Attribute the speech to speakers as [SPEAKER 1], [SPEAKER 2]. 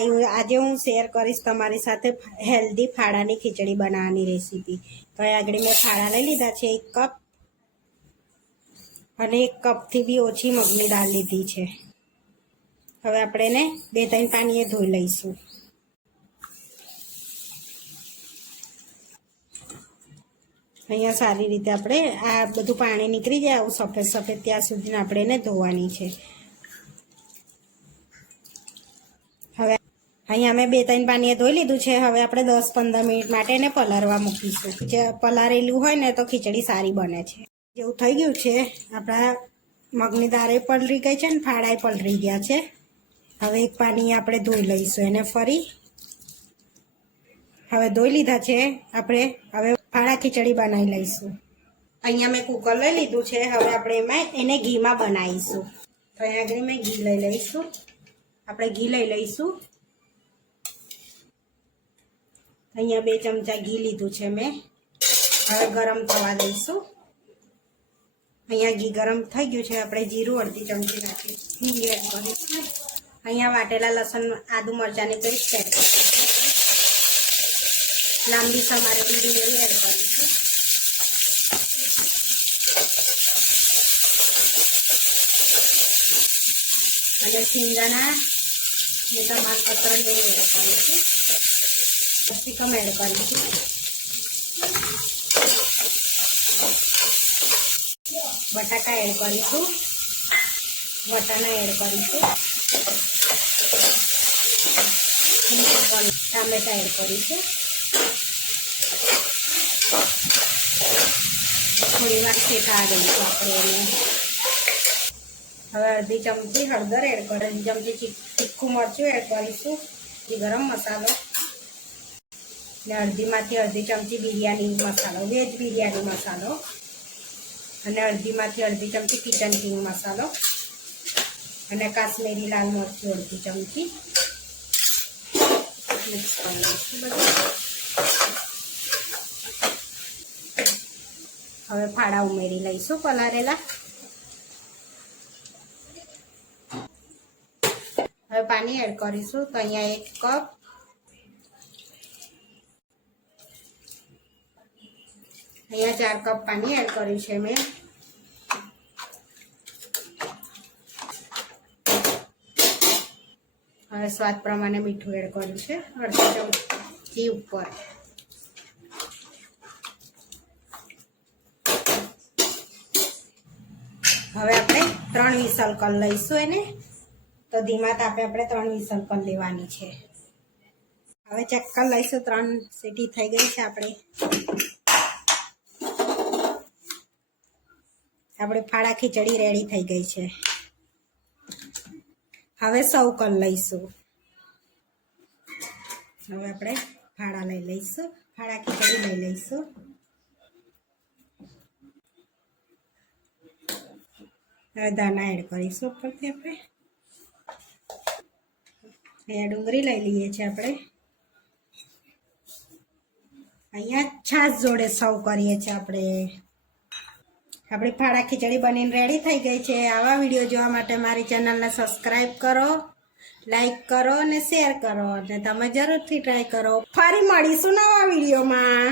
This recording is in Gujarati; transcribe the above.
[SPEAKER 1] આજે હું શેર કરીશ તમારી સાથે હેલ્ધી ફાળાની ખીચડી બનાવવાની રેસીપી તો આગળ મેં ફાળા લઈ લીધા છે, એક કપ અને એક કપથી બી ઓછી મગની દાળ લીધી છે. હવે આપણે એને બે ત્રણ પાણીએ ધોઈ લઈશું. અહીંયા સારી રીતે આપણે આ બધું પાણી નીકળી જાય આવું સફેદ સફેદ ત્યાં સુધી આપણે એને ધોવાની છે. હવે અહીંયા મેં બે ત્રણ પાણીએ ધોઈ લીધું છે. હવે આપણે દસ પંદર મિનિટ માટે એને પલારવા મૂકીશું. જે પલારેલું હોય ને તો ખીચડી સારી બને છે. જેવું થઈ ગયું છે. આપણા મગની દાળે પલરી ગઈ છે ને ફાળાએ પલરી ગયા છે. હવે એક પાણી આપણે ધોઈ લઈશું એને ફરી. હવે ધોઈ લીધા છે. આપણે હવે ફાળા ખીચડી બનાવી લઈશું. અહીંયા મેં કુકર લઈ લીધું છે. હવે આપણે એમાં એને ઘીમાં બનાવીશું. તો અહીંયા આગળ મેં ઘી લઈ લઈશું. આપણે ઘી લઈ લઈશું. અહીંયા બે ચમચા ઘી લીધું છે મેં. હવે ગરમ થવા દઈશું. અહીંયા ઘી ગરમ થઈ ગયું છે. આપણે જીરું અડધી ચમચી નાખીશું ઘી એડ કરીશું. અહીંયા વાટેલા લસણ, આદુ મરચાંની પેસ્ટ એડ કરીશું. લાંબી સમારેલી ડુંગળી એડ કરીશું. અને સિંગાના ને તમાલપત્ર ને એડ કરીશું. કેપ્સિકમ એડ કરીશું. બટાકા એડ કરીશું. વટાણા એડ કરીશું. ટામેટા એડ કરીશું. થોડી વાર શેકા દઈશું આપણે એને. હવે અડધી ચમચી હળદર એડ કરી ચમચી તીખું મરચું એડ કરીશું. ગરમ મસાલો. ને અડધીમાંથી અડધી ચમચી બિરયાની મસાલો, વેજ બિરયાની મસાલો અને અડધીમાંથી અડધી ચમચી કિચન કિંગ મસાલો અને કાશ્મીરી લાલ મરચું અડધી ચમચી. હવે ફાળા ઉમેરી લઈશું પલારેલા હવે પાણી એડ કરીશું તો અહીંયા એક કપ અહીંયા ચાર કપ પાણી એડ કર્યું છે મેં. હવે સ્વાદ પ્રમાણે મીઠું એડ કર્યું છે. અડધી ચમચી ઉપર. હવે આપણે ત્રણ વિસલ કલ લઈશું એને. તો ધીમા તાપે આપણે ત્રણ વિસલ કલ લેવાની છે. હવે ચક્કર લઈશું ત્રણ સીટી થઈ ગઈ છે આપણે. આપણે ફાળા ખીચડી રેડી થઈ ગઈ છે. હવે સૌ કર લઈશું. હવે આપણે ફાળા લઈ લઈશું. ફાળા ખીચડી લઈ લઈશું. હવે દાણા એડ કરીશું ઉપરથી આપણે. અહીંયા ડુંગળી લઈ લઈએ છીએ આપણે. અહીંયા છાશ જોડે સર્વ કરીએ છીએ આપણે. આપણી ફાળા ખીચડી બનીને રેડી થઈ ગઈ છે. આવા વીડિયો જોવા માટે મારી ચેનલને સબસ્ક્રાઈબ કરો લાઈક કરો અને શેર કરો. અને તમે જરૂરથી ટ્રાય કરો. ફરી મળીશું નવા વિડીયોમાં.